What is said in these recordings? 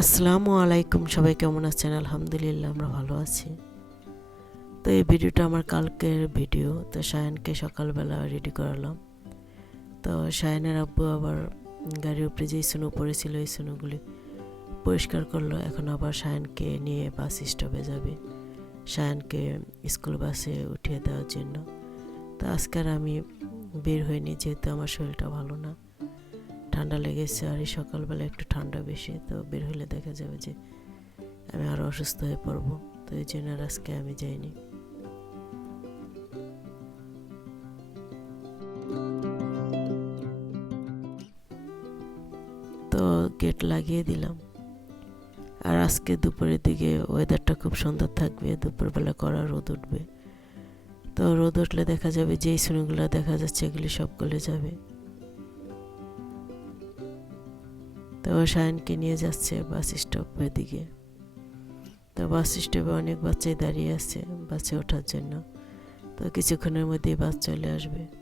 আসসালামু আলাইকুম, সবাই কেমন আছেন? আলহামদুলিল্লাহ, আমরা ভালো আছি। তো এই ভিডিওটা আমার কালকের ভিডিও, তো সায়নকে সকালবেলা রেডি করালাম। তো সায়নের আব্বু আবার গাড়ির উপরে যেই সুনো পড়েছিল, এই সুনোগুলি পরিষ্কার করল। এখন আবার সায়নকে নিয়ে বাস স্টপে যাবে, সায়নকে স্কুল বাসে উঠিয়ে দেওয়ার জন্য। তো আজকাল আমি বের হইনি যেহেতু আমার শরীরটা ভালো না। ঠান্ডা লেগেছে আর এই সকালবেলা একটু ঠান্ডা বেশি, তো বের হলে দেখা যাবে যে আমি আরও অসুস্থ হয়ে পড়ব। তো এই জন্য আর আজকে আমি যাইনি। তো গেট লাগিয়ে দিলাম। আর আজকে দুপুরের দিকে ওয়েদারটা খুব সুন্দর থাকবে, দুপুরবেলা করা রোদ উঠবে। তো রোদ উঠলে দেখা যাবে যেই শ্রেণীগুলো দেখা যাচ্ছে এগুলি সব গলে যাবে। তো সায়নকে নিয়ে যাচ্ছে বাস স্টপের দিকে। তো বাস স্টপে অনেক বাচ্চাই দাঁড়িয়ে আছে বাসে ওঠার জন্য। তো কিছুক্ষণের মধ্যেই বাস চলে আসবে।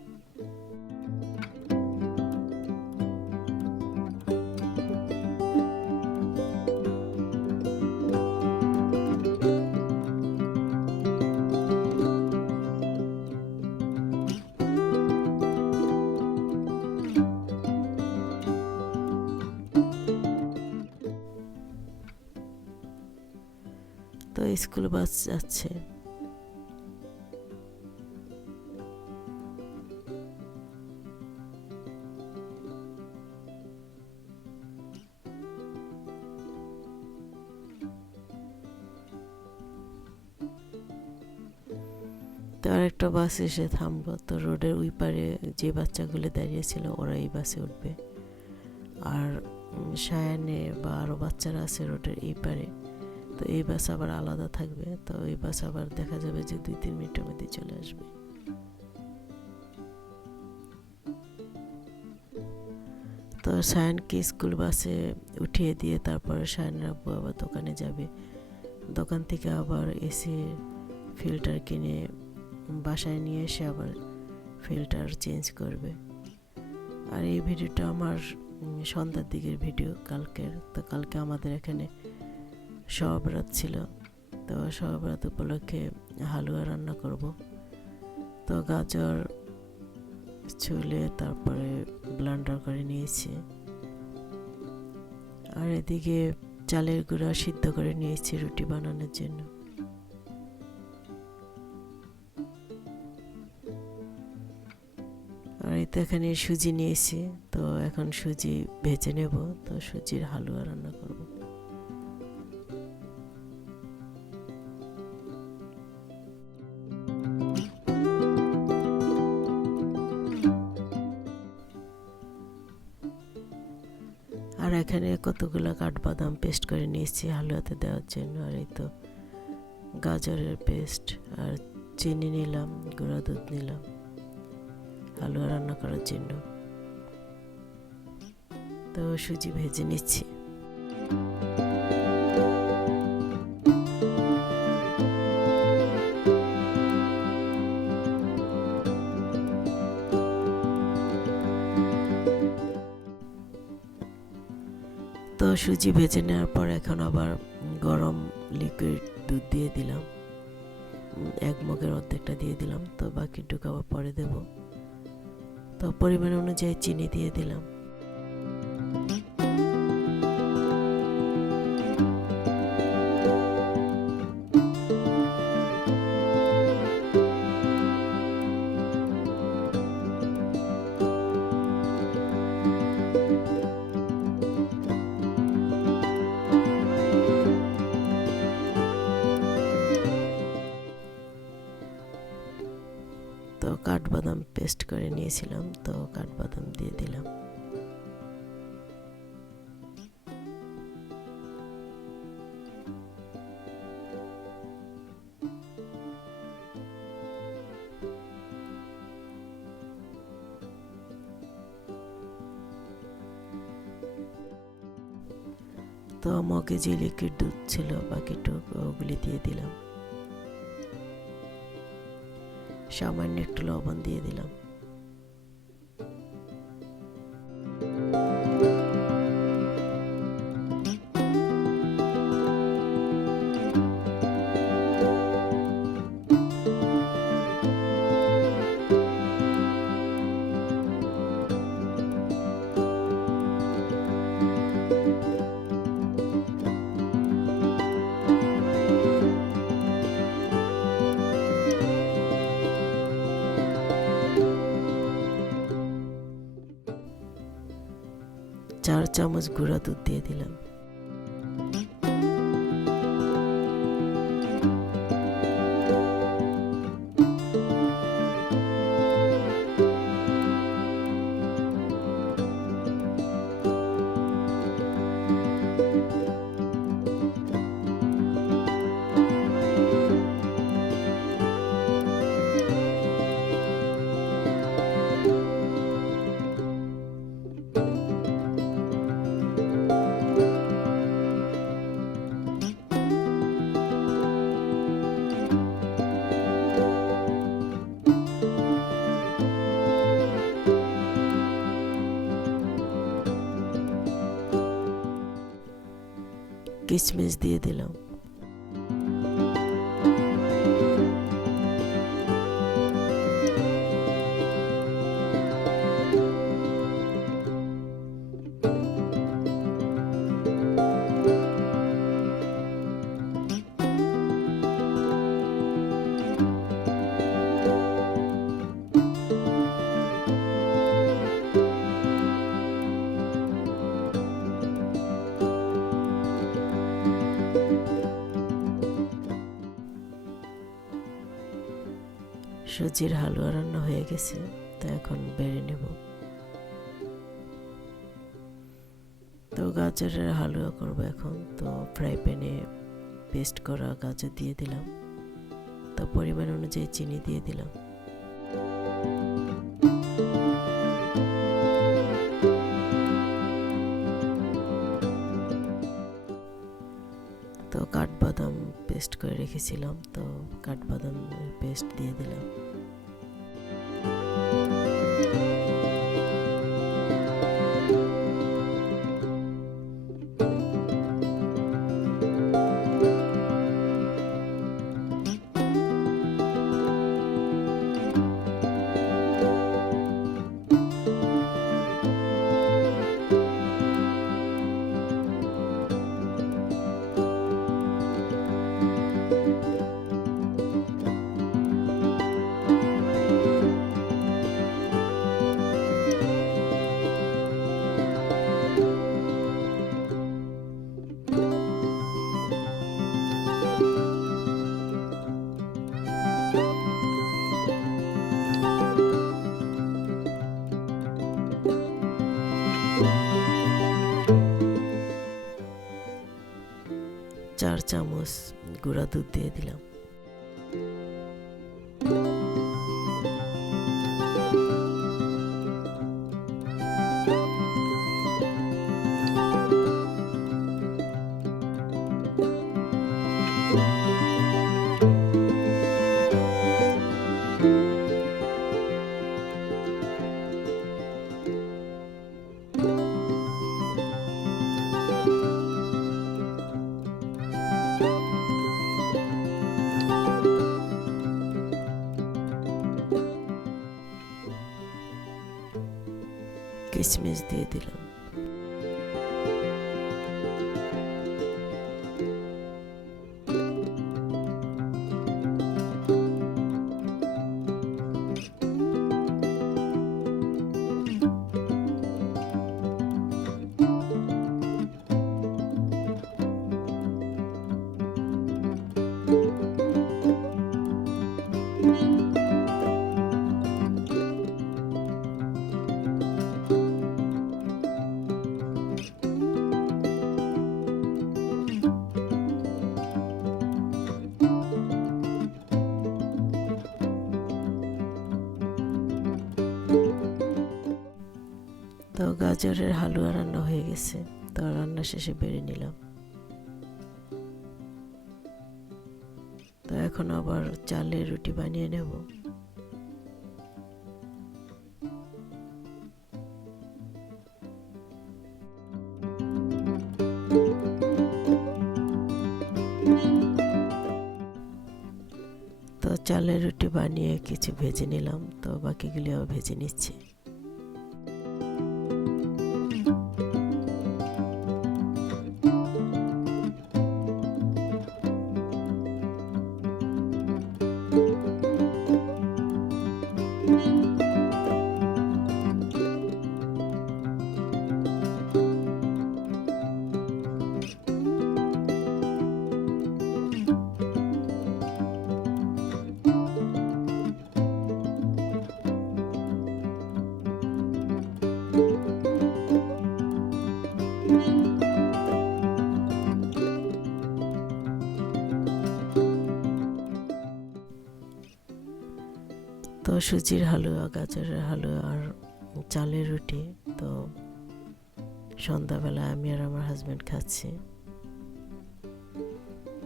তো স্কুল বাস যাচ্ছে। তো আরেকটা বাস এসে থামলো। তো রোডের ওই পারে যে বাচ্চাগুলো দাঁড়িয়েছিল ওরা এই বাসে উঠবে। আর সায়ানে বা আরও বাচ্চারা আছে রোডের এই পারে। তো এই বাস আবার আলাদা থাকবে, তো এই বাস আবার দেখা যাবে যে দুই, তিন মিনিটের মধ্যে চলে আসবে। তো সায়নকে স্কুল বাসে উঠিয়ে দিয়ে তারপরে সায়নের আব্বু আবার দোকানে যাবে। দোকান থেকে আবার এসির ফিল্টার কিনে বাসায় নিয়ে এসে আবার ফিল্টার চেঞ্জ করবে। আর এই ভিডিওটা আমার সন্ধ্যার দিকের ভিডিও, কালকের। তো কালকে আমাদের এখানে সবরাত ছিল। তো সবরাত উপলক্ষে হালুয়া রান্না করব। তো গাজর ছুলে তারপরে ব্লান্ডার করে নিয়েছি। আর এদিকে চালের গুঁড়া সিদ্ধ করে নিয়েছি রুটি বানানোর জন্য। আর এই তো এখানে সুজি নিয়েছি। তো এখন সুজি ভেজে নেব। তো সুজির হালুয়া রান্না করব। আর এখানে কতগুলো কাঠবাদাম পেস্ট করে নিয়েছি, হালুয়াতে দেওয়ার জন্য। আর এই তো গাজরের পেস্ট আর চিনি নিলাম, গুঁড়া দুধ নিলাম, হালুয়া রান্না করার জন্য। তো সুজি ভেজে নিচ্ছি। সুজি ভেজে নেওয়ার পর এখন আবার গরম লিকুইড দুধ দিয়ে দিলাম। এক মগের অর্ধেকটা দিয়ে দিলাম। তো বাকিটুকু আবার পরে দেব। তো পরিমাণ অনুযায়ী চিনি দিয়ে দিলাম। কাঠবাদাম পেস্ট করে নিয়েছিলাম, তো কাঠবাদাম দিয়ে দিলাম। তো মগে যে লিকুইড দুধ ছিল বাকিটুক ওগুলি দিয়ে দিলাম। সামান্য একটু লবণ দিয়ে দিলাম। চামচ গুঁড়া দুধ দিয়ে দিলাম। কিশমিশ দিয়ে দিলাম। সুজির হালুয়া রান্না হয়ে গেছে, তা এখন বেড়ে নেব। তো গাজরের হালুয়া করব এখন, তো ফ্রাই প্যানে পেস্ট করা গাজর দিয়ে দিলাম। তো পরিমাণ অনুযায়ী চিনি দিয়ে দিলাম। তো কাঠবাদাম পেস্ট করে রেখেছিলাম তো কাঠবাদাম পেস্ট দিয়ে দিলাম। চার চামচ গুঁড়া দুধ দিয়ে দিলাম। কিশমিশ দিয়ে তো গাজরের হালুয়া রান্না হয়ে গেছে। তো রান্না শেষে বেড়ে নিলাম। তো এখন আবার চালের রুটি বানিয়ে নেব। তো চালের রুটি বানিয়ে কিছু ভেজে নিলাম। তো বাকিগুলি আবার ভেজে নিচ্ছি। সুজির হালুয়া, গাজরের হালুয়া আর চালের রুটি। তো সন্ধ্যাবেলা আমি আর আমার হাজব্যান্ড খাচ্ছি।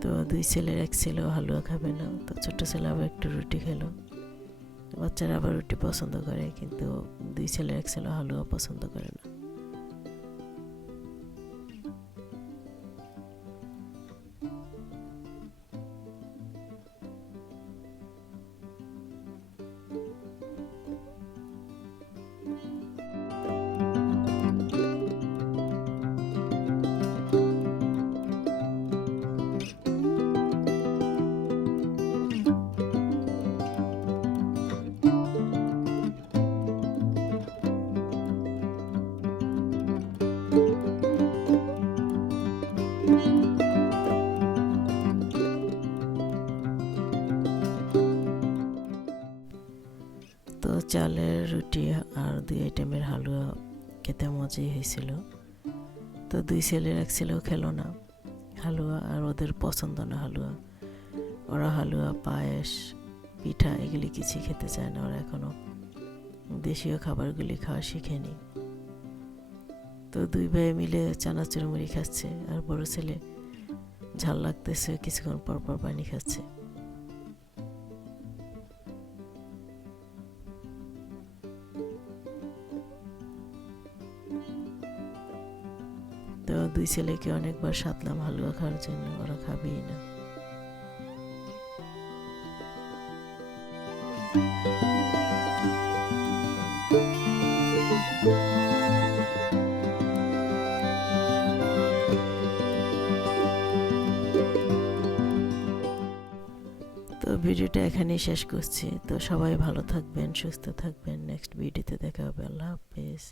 তো দুই ছেলের এক ছেলেও হালুয়া খাবে না, তো ছোট ছেলে আবার একটু রুটি খেলো। বাচ্চারা আবার রুটি পছন্দ করে, কিন্তু দুই ছেলের এক ছেলে হালুয়া পছন্দ করে না। চালের রুটি আর দুই আইটেমের হালুয়া খেতে মজাই হয়েছিল। তো দুই ছেলের এক ছেলেও খেলো না। হালুয়া আর ওদের পছন্দ না হালুয়া। ওরা হালুয়া, পায়েস, পিঠা এগুলি কিছুই খেতে চায় না। ওরা এখনও দেশীয় খাবারগুলি খাওয়া শিখেনি। তো দুই ভাই মিলে চানাচুর মুড়ি খাচ্ছে আর বড় ছেলে ঝাল লাগতেছে, কিছুক্ষণ পর পর পানি খাচ্ছে। দুই ছেলেকে অনেকবার সাতলাম হালুয়া খাওয়ার জন্য ওরা খাবেই না। তো ভিডিওটা এখানেই শেষ করছি। তো সবাই ভালো থাকবেন, সুস্থ থাকবেন। নেক্সট ভিডিওতে দেখা হবে। আল্লাহ হাফেজ।